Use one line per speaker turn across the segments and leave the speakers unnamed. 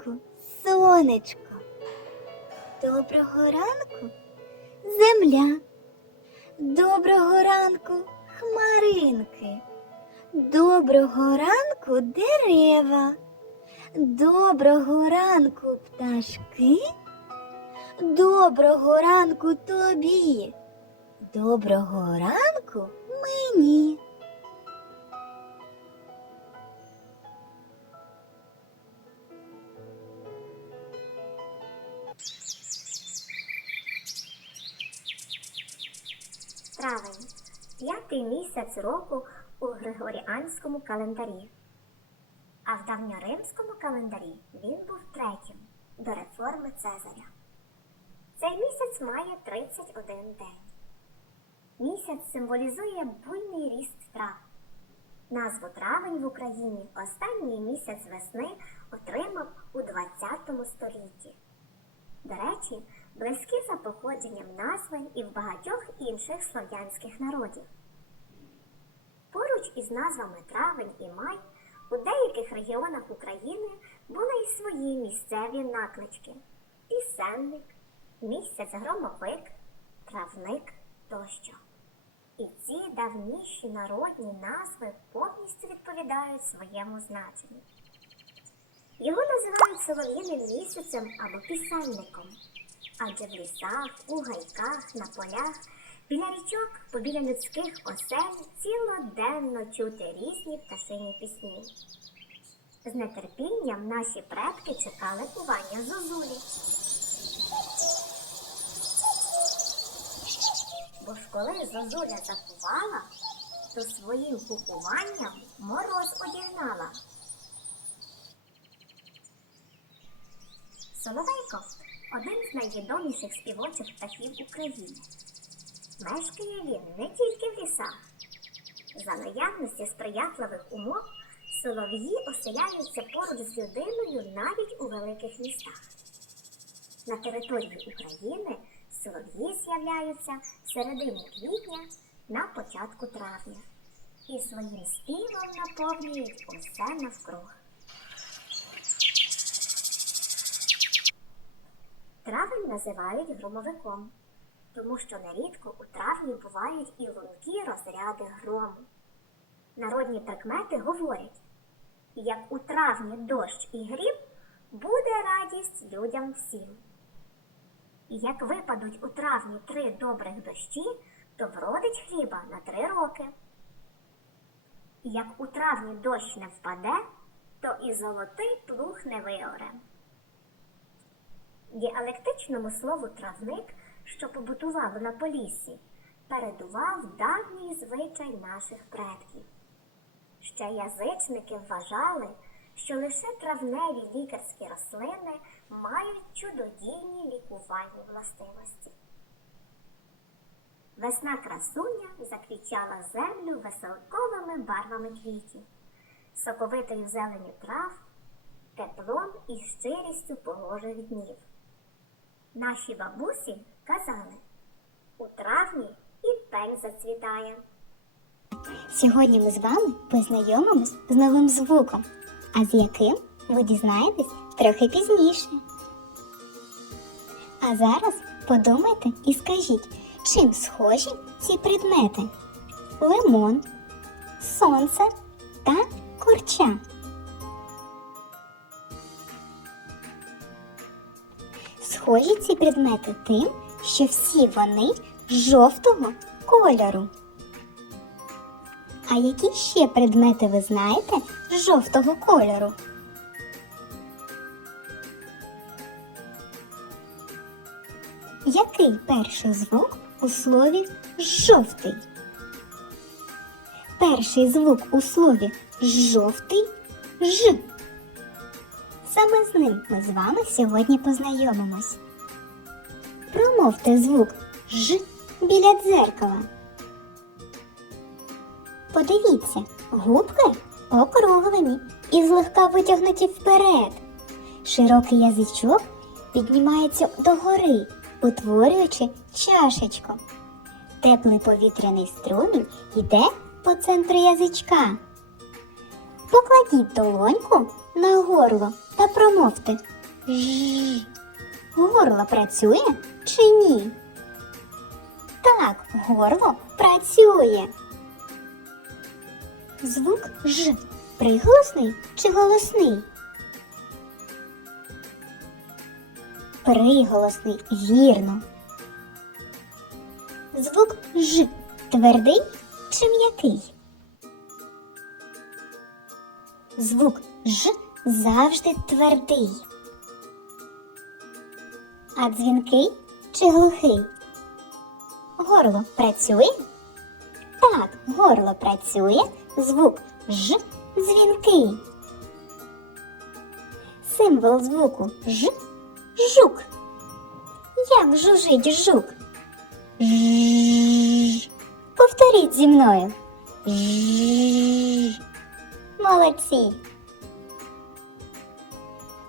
ранку, сонечко. Доброго ранку, земля. Доброго ранку, хмаринки. Доброго ранку, дерева. Доброго ранку, пташки. Доброго ранку тобі. Доброго ранку мені.
П'ятий місяць року у Григоріанському календарі. А в давньоримському календарі він був третім до реформи Цезаря. Цей місяць має 31 день. Місяць символізує буйний ріст трав. Назву травень в Україні останній місяць весни отримав у 20 столітті. До речі, близькі за походженням назви і в багатьох інших слов'янських народів. Поруч із назвами травень і май у деяких регіонах України були й свої місцеві наклички пісенник, місяць громовик, травник тощо. І ці давніші народні назви повністю відповідають своєму значенню. Його називають солов'їним місяцем або пісенником, адже в лісах, у гайках, на полях, біля річок, побіля людських осель цілоденно чути різні пташині пісні. З нетерпінням наші предки чекали кування зозулі. Бо ж коли зозуля закувала, то своїм кукуванням мороз одігнала. Соловейко один з найвідоміших співочих птахів України. Мешкає він не тільки в лісах. За наявності сприятливих умов солов'ї оселяються поруч з людиною навіть у великих містах. На території України солов'ї з'являються в середині квітня на початку травня і своїм співом наповнюють усе навкруг. Травень називають громовиком, тому що нерідко у травні бувають і лункі розряди грому. Народні прикмети говорять, як у травні дощ і грім, буде радість людям всім. І як випадуть у травні три добрих дощі, то вродить хліба на три роки. І як у травні дощ не впаде, то і золотий плуг не виоре. Діалектичному слову травник, що побутувало на поліссі, передував давній звичай наших предків. Ще язичники вважали, що лише травневі лікарські рослини мають чудодійні лікувальні властивості. Весна красуня заквічала землю веселковими барвами квітів, соковитою зеленю трав, теплом і щирістю погожих днів. Наші бабусі казали, у травні і пень зацвітає.
Сьогодні ми з вами познайомимось з новим звуком, а з яким ви дізнаєтесь трохи пізніше. А зараз подумайте і скажіть, чим схожі ці предмети: лимон, сонце та корча. Схожі ці предмети тим, що всі вони жовтого кольору. А які ще предмети ви знаєте жовтого кольору? Який перший звук у слові жовтий? Перший звук у слові жовтий ж. Саме з ним ми з вами сьогодні познайомимось. Промовте звук ж біля дзеркала. Подивіться, губки округлені і злегка витягнуті вперед. Широкий язичок піднімається догори, утворюючи чашечку. Теплий повітряний струмінь йде по центру язичка. Покладіть долоньку на горло та промовте Ж. Горло працює чи ні? Так, горло працює. Звук Ж приголосний чи голосний? Приголосний, вірно. Звук Ж твердий чи м'який? Звук Ж завжди твердий. А дзвінкий чи глухий? Горло працює? Так, горло працює, звук Ж дзвінкий. Символ звуку Ж жук. Як жужить жук? Ж. Повторіть зі мною. Ж. Молодці.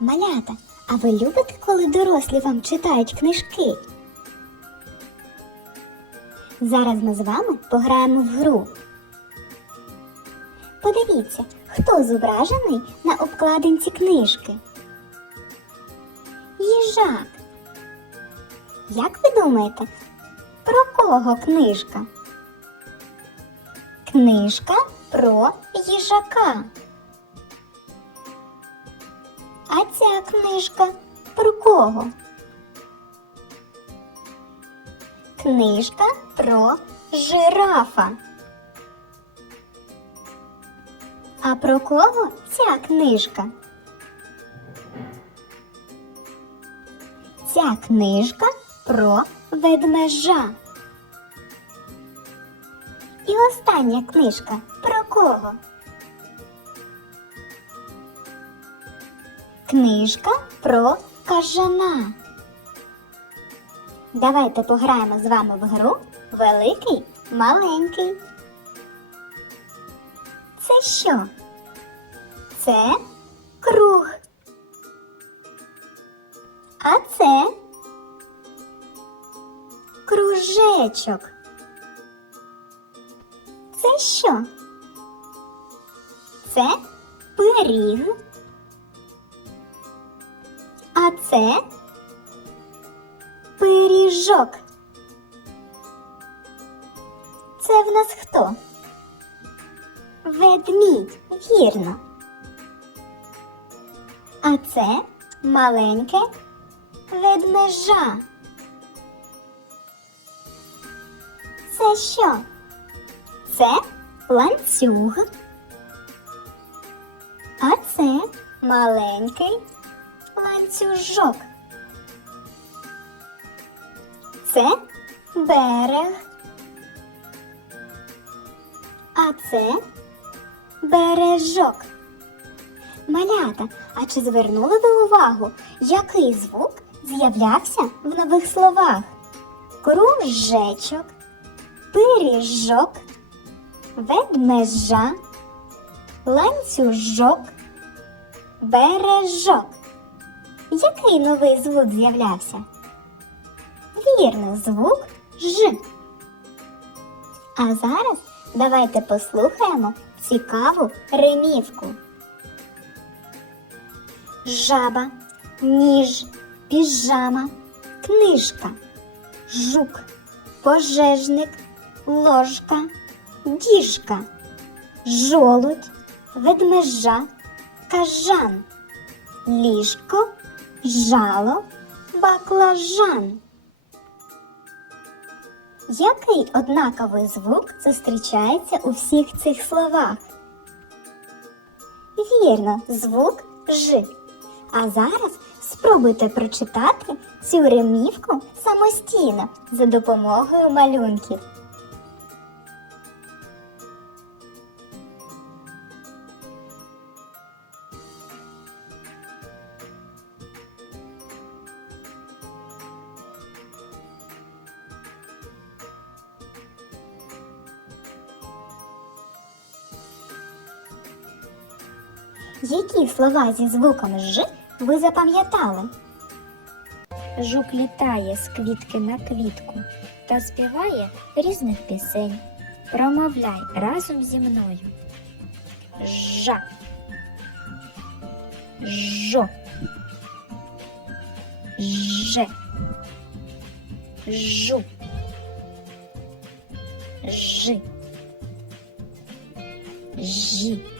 Малята, а ви любите, коли дорослі вам читають книжки? Зараз ми з вами пограємо в гру. Подивіться, хто зображений на обкладинці книжки. Їжак. Як ви думаєте, про кого книжка? Книжка про їжака. А ця книжка про кого? Книжка про жирафа. А про кого ця книжка? Ця книжка про ведмежа. І остання книжка про кого? Книжка про кажана. Давайте пограємо з вами в гру Великий маленький. Це що? Це круг. А це кружечок. Це що? Це пиріг. А це пиріжок. Це в нас хто? Ведмідь, вірно. А це маленьке ведмежа. Це що? Це ланцюг. А це маленький ланцюжок. Це берег. А це бережок. Малята, а чи звернули ви увагу, який звук з'являвся в нових словах? Кружечок, пиріжок, ведмежа, ланцюжок, бережок. Який новий звук з'являвся? Вірно, звук Ж. А зараз давайте послухаємо цікаву римівку. Жаба, ніж, піжама, книжка, жук, пожежник, ложка, діжка, жолудь, ведмежа, кажан, ліжко, жало, баклажан. Який однаковий звук зустрічається у всіх цих словах? Вірно, звук Ж. А зараз спробуйте прочитати цю римівку самостійно за допомогою малюнків. Які слова зі звуком Ж ви запам'ятали?
Жук літає з квітки на квітку та співає різних пісень. Промовляй разом зі мною. Жа. жо, же, жу, жи, жі.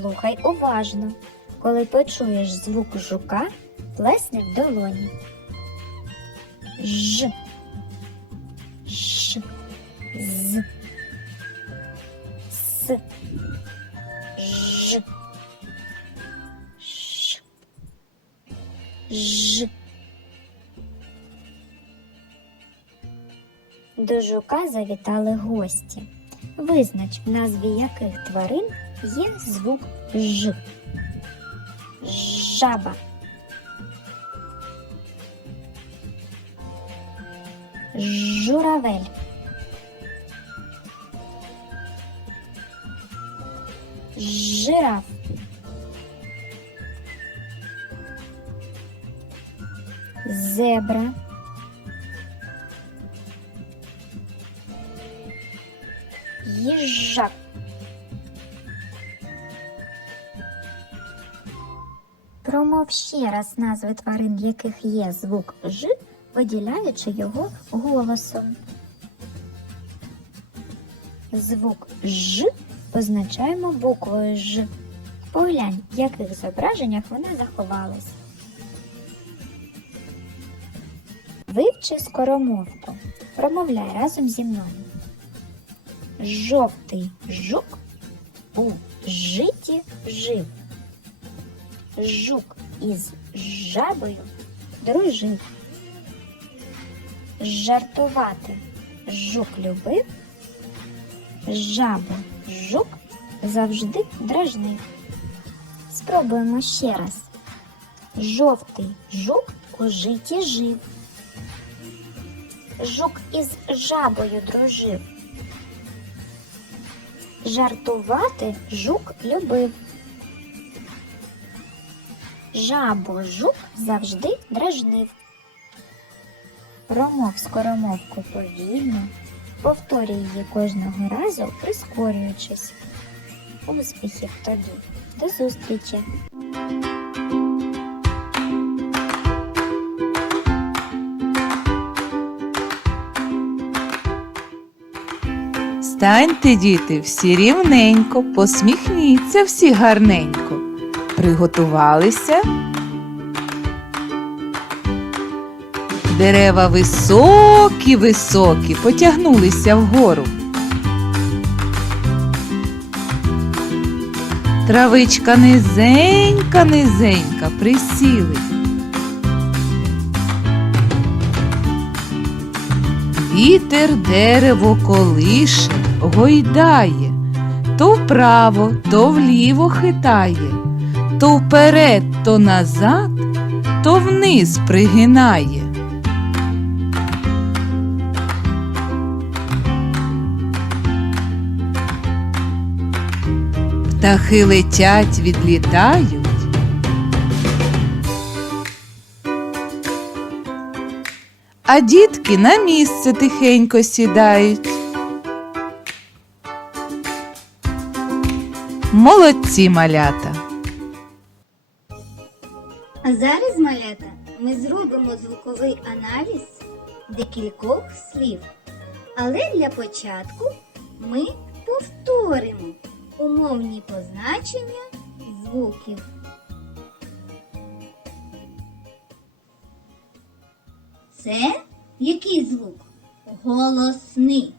Слухай уважно. Коли почуєш звук жука, плесни в долоні. Ж, ш, з, с, ж, ш, ж. До жука завітали гості. Визнач, в назві яких тварин є звук Ж. Жаба. Журавель. Жираф. Зебра. Їжак. Промов ще раз назви тварин, в яких є звук Ж, виділяючи його голосом. Звук Ж позначаємо буквою Ж. Поглянь, в яких зображеннях вона заховалась. Вивчи скоромовку. Промовляй разом зі мною. Жовтий жук у житі жив. Жук із жабою дружив. Жартувати жук любив, жабу жук завжди дражнив. Спробуємо ще раз. Жовтий жук у житі жив. Жук із жабою дружив. Жартувати жук любив. Жабу жук завжди дражнив. Промов скоромовку повільно, повторюй її кожного разу, прискорюючись. Успіхів тобі! До зустрічі!
Станьте, діти, всі рівненько, посміхніться всі гарненько. Приготувалися. Дерева високі, високі, потягнулися вгору. Травичка низенька, низенька, присіли. Вітер дерево колише, гойдає, то вправо, то вліво хитає, то вперед, то назад, то вниз пригинає. Птахи летять, відлітають. а дітки на місце тихенько сідають. Молодці малята.
А зараз, малята, ми зробимо звуковий аналіз декількох слів. Але для початку ми повторимо умовні позначення звуків. Це який звук? Голосний.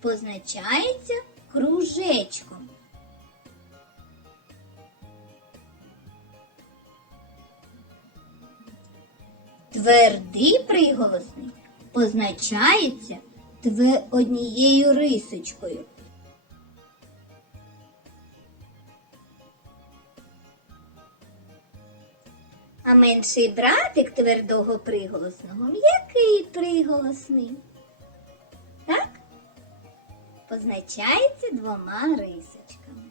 Позначається кружечком. Твердий приголосний позначається тве однією рисочкою. А менший братик твердого приголосного м'який приголосний. Так? Позначається двома рисочками.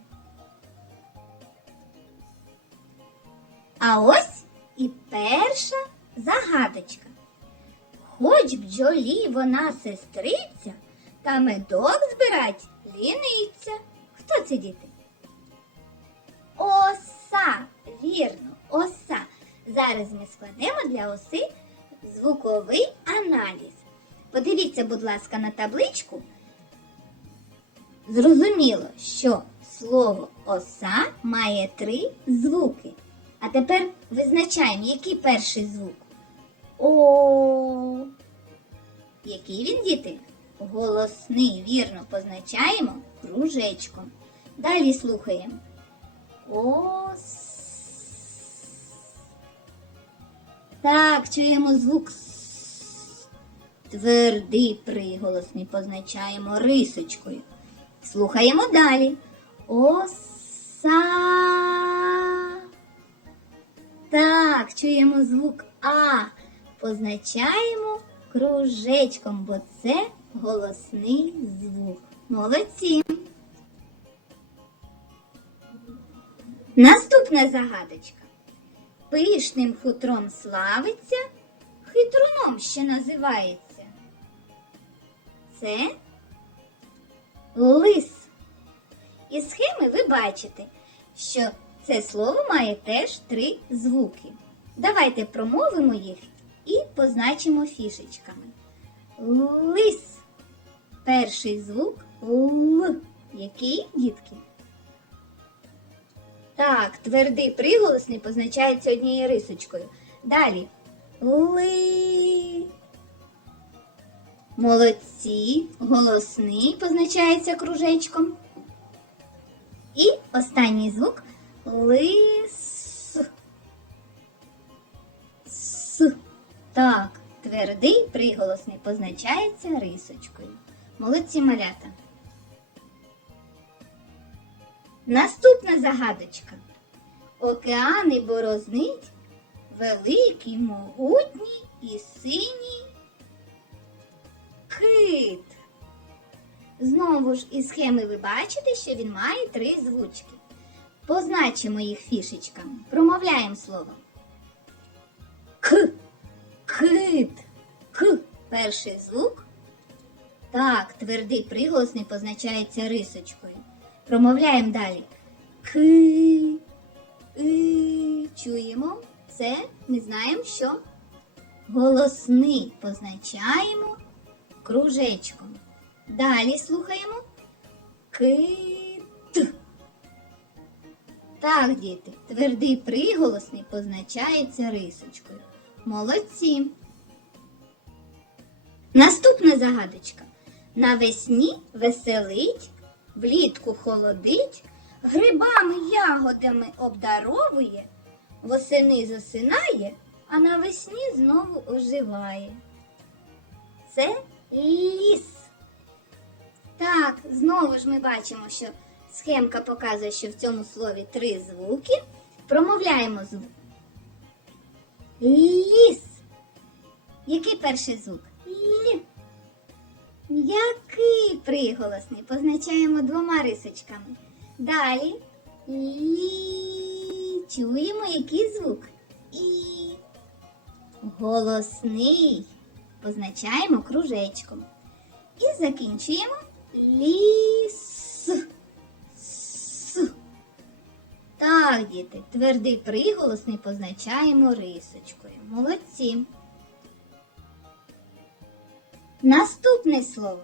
А ось і перша загадочка. Хоч бджолі вона сестриця, та медок збирать ліниться. Хто це діти? Ось Вірно, оса. Зараз ми складемо для оси звуковий аналіз. Подивіться, будь ласка, на табличку. Зрозуміло, що слово оса має три звуки. А тепер визначаємо, який перший звук. О. Який він, діти? Голосний, вірно, позначаємо кружечком. Далі слухаємо. Ос. Так, чуємо звук С. Твердий приголосний позначаємо рисочкою. Слухаємо далі. Оса. Так, чуємо звук А. Позначаємо кружечком, бо це голосний звук. Молодці. Наступна загадочка. Пишним хутром славиться, хитруном ще називається. Це лис. Із схеми ви бачите, що це слово має теж три звуки. Давайте промовимо їх і позначимо фішечками. Лис. Перший звук Л. Який, дітки? Так, твердий приголосний позначається однією рисочкою. Далі. Ли. Молодці. Голосний позначається кружечком. І останній звук лис. Так, твердий приголосний позначається рисочкою. Молодці малята. Наступна загадочка. Океани борознить, великий, могутній і синій кит. Знову ж із схеми ви бачите, що він має три звучки. Позначимо їх фішечками. Промовляємо слово. К. Кит. К. Перший звук. Так, твердий приголосний позначається рисочкою. Промовляємо далі. К. И. Чуємо. Це ми знаємо, що голосний позначаємо кружечком. Далі слухаємо. Кит. Так, діти, твердий приголосний позначається рисочкою. Молодці. Наступна загадочка. Навесні веселить, влітку холодить, грибами ягодами обдаровує, восени засинає, а навесні знову оживає. Це ліс. Так, знову ж ми бачимо, що схемка показує, що в цьому слові три звуки. Промовляємо звук. Ліс. Який перший звук? Л. М'який приголосний. Позначаємо двома рисочками. Далі. Лі. Чуємо який звук? І. Голосний. Позначаємо кружечком. І закінчуємо ліс. Так, діти, твердий приголосний позначаємо рисочкою. Молодці. Наступне слово.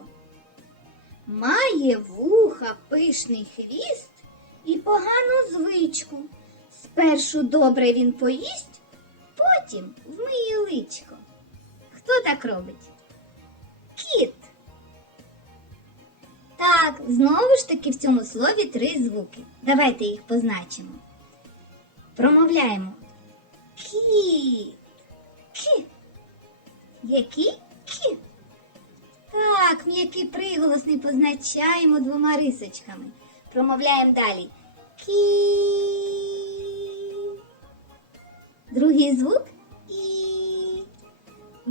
Має вуха пишний хвіст і погану звичку. Спершу добре він поїсть, потім вмиє личко. Хто так робить? Кіт. Так, знову ж таки в цьому слові три звуки. Давайте їх позначимо. Промовляємо. Кіт. Кі. Який кі? Так, м'який приголосний позначаємо двома рисочками. Промовляємо далі. Кі. Другий звук і.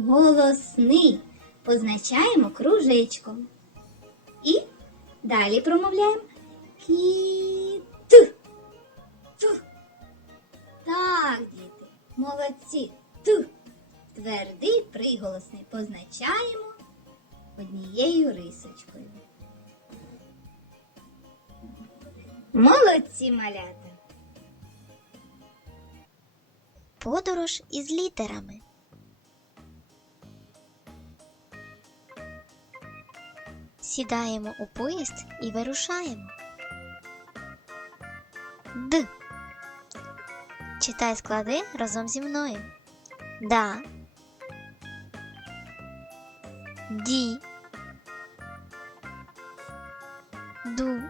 Голосний. Позначаємо кружечком. І далі промовляємо кіт. Т. Так, діти, молодці. Т. Твердий приголосний позначаємо однією рисочкою. Молодці малята.
Подорож із літерами. Сідаємо у поїзд і вирушаємо. Д. Читай склади разом зі мною. Да. Ді. Ду.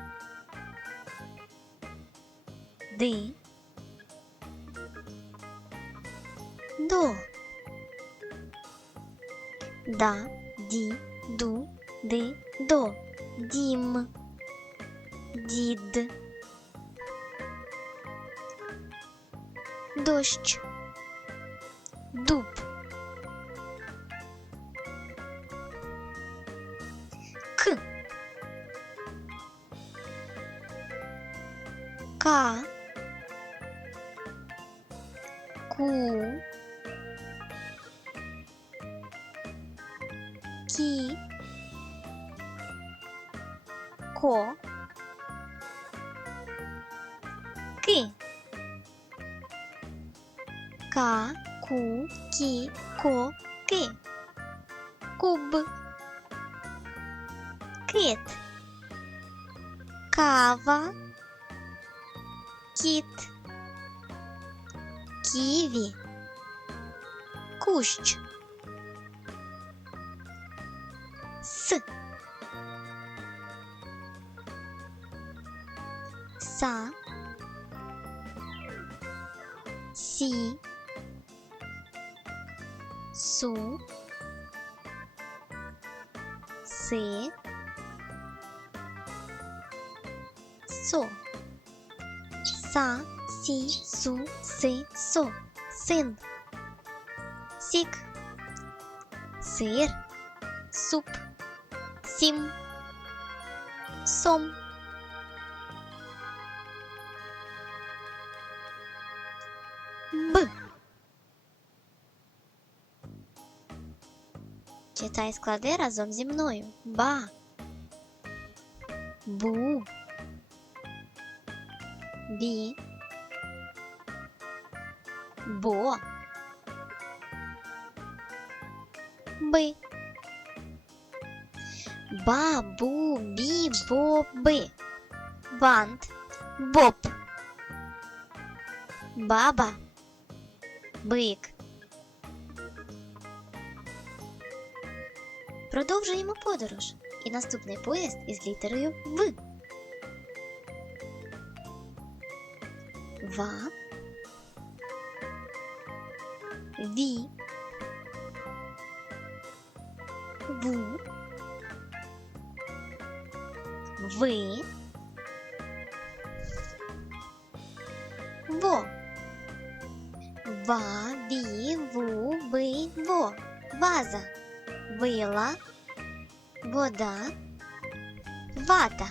Ди. До. Да, ді, ду, ди, до. Дім. Дід. Дощ. Дуб. Кит. Кава. Кіт. Ківі. Кущ. С. Са. Сі. Су. Сом. Б. Читай склади разом зі мною. Ба. Бу. Бі. Бо. Би. Ба, бу, бі, бо, би. Бант. Боб. Баба. Бик. Продовжуємо подорож. І наступний поїзд із літерою В. Ва. Ві. Ву. Ви. Во. Ва, ві, ву, ви, во. Ваза. Вила. Вода. Вата.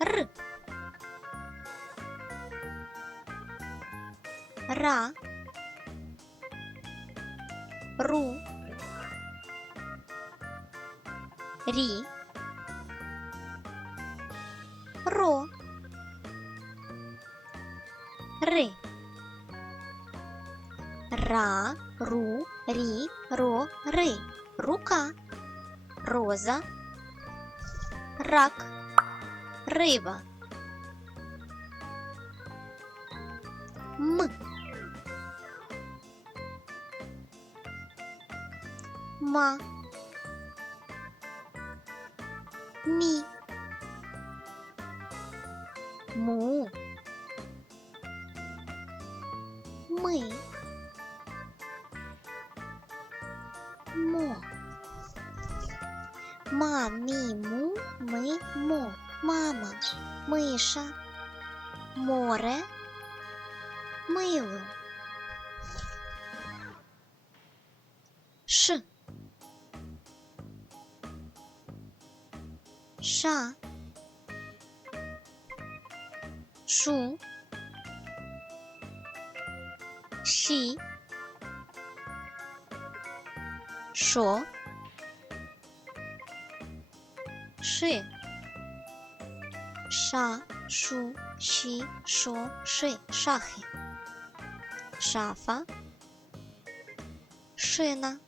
Р. Ра. Ру. Рі. Ри. Ра, ру, рі, ро, ри. Рука. Роза. Рак. Риба. М. Ма. Мі. sha，she，说睡沙书 she shu 沙发睡呢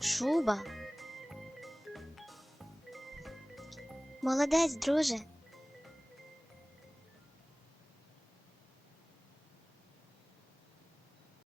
书吧 Молодець, друже.